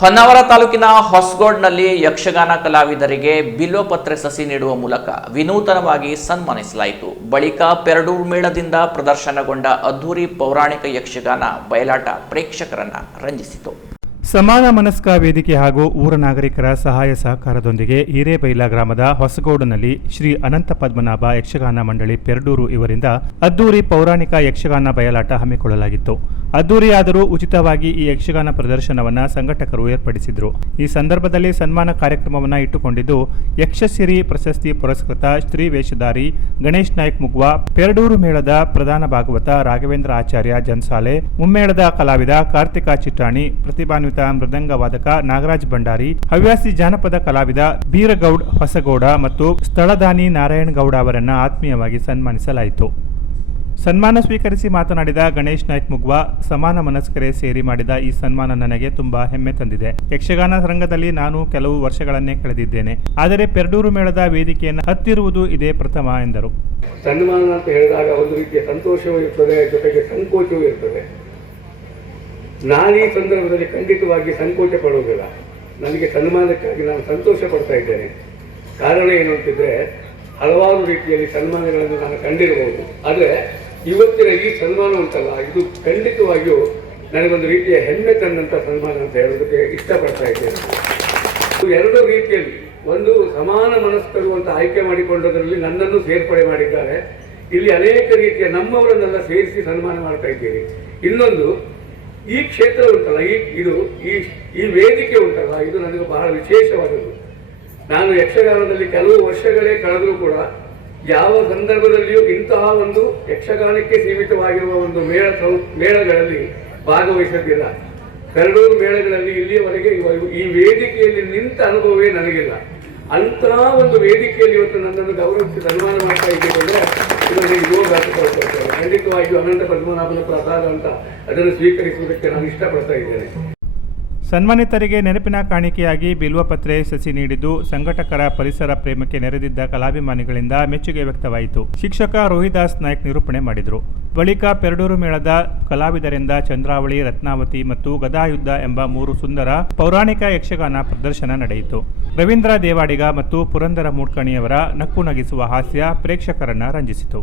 ಹೊನ್ನಾವರ ತಾಲೂಕಿನ ಹೊಸಗೋಡ್ನಲ್ಲಿ ಯಕ್ಷಗಾನ ಕಲಾವಿದರಿಗೆ ಬಿಲ್ವಪತ್ರೆ ಸಸಿ ನೀಡುವ ಮೂಲಕ ವಿನೂತನವಾಗಿ ಸನ್ಮಾನಿಸಲಾಯಿತು. ಬಳಿಕ ಪೆರಡೂರು ಮೇಳದಿಂದ ಪ್ರದರ್ಶನಗೊಂಡ ಅದ್ಧೂರಿ ಪೌರಾಣಿಕ ಯಕ್ಷಗಾನ ಬಯಲಾಟ ಪ್ರೇಕ್ಷಕರನ್ನ ರಂಜಿಸಿತು. ಸಮಾನ ಮನಸ್ಕ ವೇದಿಕೆ ಹಾಗೂ ಊರ ನಾಗರಿಕರ ಸಹಾಯ ಸಹಕಾರದೊಂದಿಗೆ ಹಿರೇಬೈಲ ಗ್ರಾಮದ ಹೊಸಗೋಡಿನಲ್ಲಿ ಶ್ರೀ ಅನಂತ ಪದ್ಮನಾಭ ಯಕ್ಷಗಾನ ಮಂಡಳಿ ಪೆರಡೂರು ಇವರಿಂದ ಅದ್ದೂರಿ ಪೌರಾಣಿಕ ಯಕ್ಷಗಾನ ಬಯಲಾಟ ಹಮ್ಮಿಕೊಳ್ಳಲಾಗಿತ್ತು. ಅದ್ದೂರಿಯಾದರೂ ಉಚಿತವಾಗಿ ಈ ಯಕ್ಷಗಾನ ಪ್ರದರ್ಶನವನ್ನು ಸಂಘಟಕರು ಏರ್ಪಡಿಸಿದರು. ಈ ಸಂದರ್ಭದಲ್ಲಿ ಸನ್ಮಾನ ಕಾರ್ಯಕ್ರಮವನ್ನು ಇಟ್ಟುಕೊಂಡಿದ್ದು, ಯಕ್ಷಸಿರಿ ಪ್ರಶಸ್ತಿ ಪುರಸ್ಕೃತ ಸ್ತ್ರೀ ವೇಷಧಾರಿ ಗಣೇಶ್ ನಾಯ್ಕ್ ಮುಗ್ವಾ, ಪೆರಡೂರು ಮೇಳದ ಪ್ರಧಾನ ಭಾಗವತ ರಾಘವೇಂದ್ರ ಆಚಾರ್ಯ ಜನ್ಸಾಲೆ, ಮುಮ್ಮೇಳದ ಕಲಾವಿದ ಕಾರ್ತಿಕ ಚಿಟ್ಟಾಣಿ ಪ್ರತಿಭಾನ್ವಿತ ಮೃದಂಗ ವಾದಕ ನಾಗರಾಜ್ ಭಂಡಾರಿ, ಹವ್ಯಾಸಿ ಜಾನಪದ ಕಲಾವಿದ ಬೀರಗೌಡ್ ಹೊಸಗೌಡ ಮತ್ತು ಸ್ಥಳದಾನಿ ನಾರಾಯಣಗೌಡ ಅವರನ್ನು ಆತ್ಮೀಯವಾಗಿ ಸನ್ಮಾನಿಸಲಾಯಿತು. ಸನ್ಮಾನ ಸ್ವೀಕರಿಸಿ ಮಾತನಾಡಿದ ಗಣೇಶ್ ನಾಯ್ಕ್ ಮುಗ್ವಾ ಸಮಾನ ಮನಸ್ಕರೇ ಸೇರಿ ಮಾಡಿದ ಈ ಸನ್ಮಾನ ನನಗೆ ತುಂಬಾ ಹೆಮ್ಮೆ ತಂದಿದೆ. ಯಕ್ಷಗಾನ ರಂಗದಲ್ಲಿ ನಾನು ಕೆಲವು ವರ್ಷಗಳನ್ನೇ ಕಳೆದಿದ್ದೇನೆ. ಆದರೆ ಪೆರಡೂರು ಮೇಳದ ವೇದಿಕೆಯನ್ನು ಹತ್ತಿರುವುದು ಇದೇ ಪ್ರಥಮ ಎಂದರು. ಸನ್ಮಾನ ಅಂತ ಹೇಳಿದಾಗ ಒಂದು ರೀತಿಯ ಸಂತೋಷವೂ ಇರ್ತದೆ, ಜೊತೆಗೆ ಸಂಕೋಚವೂ ಇರ್ತದೆ. ನಾನು ಈ ಸಂದರ್ಭದಲ್ಲಿ ಖಂಡಿತವಾಗಿ ಸಂಕೋಚ ಪಡುವುದಿಲ್ಲ. ನನಗೆ ಸನ್ಮಾನಕ್ಕಾಗಿ ನಾನು ಸಂತೋಷ ಪಡ್ತಾ ಇದ್ದೇನೆ. ಕಾರಣ ಏನು ಅಂತಿದ್ರೆ, ಹಲವಾರು ರೀತಿಯಲ್ಲಿ ಸನ್ಮಾನಗಳನ್ನು ನಾನು ಕಂಡಿರಬಹುದು. ಆದರೆ ಇವತ್ತಿನ ಈ ಸನ್ಮಾನ ಉಂಟಲ್ಲ, ಇದು ಖಂಡಿತವಾಗಿಯೂ ನನಗೊಂದು ರೀತಿಯ ಹೆಮ್ಮೆ ತಂದಂಥ ಸನ್ಮಾನ ಅಂತ ಹೇಳೋದಕ್ಕೆ ಇಷ್ಟಪಡ್ತಾ ಇದ್ದೇನೆ. ಇದು ಎರಡು ರೀತಿಯಲ್ಲಿ ಒಂದು ಸಮಾನ ಮನಸ್ಕರು ಅಂತ ಆಯ್ಕೆ ಮಾಡಿಕೊಂಡದರಲ್ಲಿ ನನ್ನನ್ನು ಸೇರ್ಪಡೆ ಮಾಡಿದ್ದಾರೆ. ಇಲ್ಲಿ ಅನೇಕ ರೀತಿಯ ನಮ್ಮವರನ್ನೆಲ್ಲ ಸೇರಿಸಿ ಸನ್ಮಾನ ಮಾಡ್ತಾ ಇದ್ದೀರಿ. ಇನ್ನೊಂದು, ಈ ಕ್ಷೇತ್ರ ಉಂಟಲ್ಲ, ಈ ಇದು, ಈ ಈ ವೇದಿಕೆ ಉಂಟಲ್ಲ, ಇದು ನನಗೆ ಬಹಳ ವಿಶೇಷವಾದದ್ದು. ನಾನು ಯಕ್ಷಗಾನದಲ್ಲಿ ಕೆಲವು ವರ್ಷಗಳೇ ಕಳೆದರೂ ಕೂಡ ಯಾವ ಸಂದರ್ಭದಲ್ಲಿಯೂ ಇಂತಹ ಒಂದು ಯಕ್ಷಗಾನಕ್ಕೆ ಸೀಮಿತವಾಗಿರುವ ಒಂದು ಮೇಳ ಮೇಳಗಳಲ್ಲಿ ಭಾಗವಹಿಸೋದಿಲ್ಲ. ಕರಡೂರು ಮೇಳಗಳಲ್ಲಿ ಇಲ್ಲಿಯವರೆಗೆ ಈ ವೇದಿಕೆಯಲ್ಲಿ ನಿಂತ ಅನುಭವವೇ ನನಗಿಲ್ಲ. ಅಂತಹ ಒಂದು ವೇದಿಕೆಯಲ್ಲಿ ಇವತ್ತು ನನ್ನನ್ನು ಗೌರವಿಸಿ ಸನ್ಮಾನ ಮಾಡ್ತಾ ಇದ್ದೇವೆ ಇದು ನನಗೆ ಖಂಡಿತವಾಗಿಯೂ ಅನಂತ ಪದ್ಮನಾಭನ ಪ್ರಸಾದ ಅಂತ ಅದನ್ನು ಸ್ವೀಕರಿಸುವುದಕ್ಕೆ ನಾನು ಇಷ್ಟಪಡ್ತಾ ಇದ್ದೇನೆ. ಸನ್ಮಾನಿತರಿಗೆ ನೆನಪಿನ ಕಾಣಿಕೆಯಾಗಿ ಬಿಲ್ವಪತ್ರೆ ಸಸಿ ನೀಡಿದ್ದು ಸಂಘಟಕರ ಪರಿಸರ ಪ್ರೇಮಕ್ಕೆ ನೆರೆದಿದ್ದ ಕಲಾಭಿಮಾನಿಗಳಿಂದ ಮೆಚ್ಚುಗೆ ವ್ಯಕ್ತವಾಯಿತು. ಶಿಕ್ಷಕ ರೋಹಿದಾಸ್ ನಾಯ್ಕ್ ನಿರೂಪಣೆ ಮಾಡಿದರು. ಬಳಿಕ ಪೆರಡೂರು ಮೇಳದ ಕಲಾವಿದರಿಂದ ಚಂದ್ರಾವಳಿ, ರತ್ನಾವತಿ ಮತ್ತು ಗದಾಯುದ್ಧ ಎಂಬ ಮೂರು ಸುಂದರ ಪೌರಾಣಿಕ ಯಕ್ಷಗಾನ ಪ್ರದರ್ಶನ ನಡೆಯಿತು. ರವೀಂದ್ರ ದೇವಾಡಿಗ ಮತ್ತು ಪುರಂದರ ಮೂಡ್ಕಣಿಯವರ ನಕ್ಕು ನಗಿಸುವ ಹಾಸ್ಯ ಪ್ರೇಕ್ಷಕರನ್ನ ರಂಜಿಸಿತು.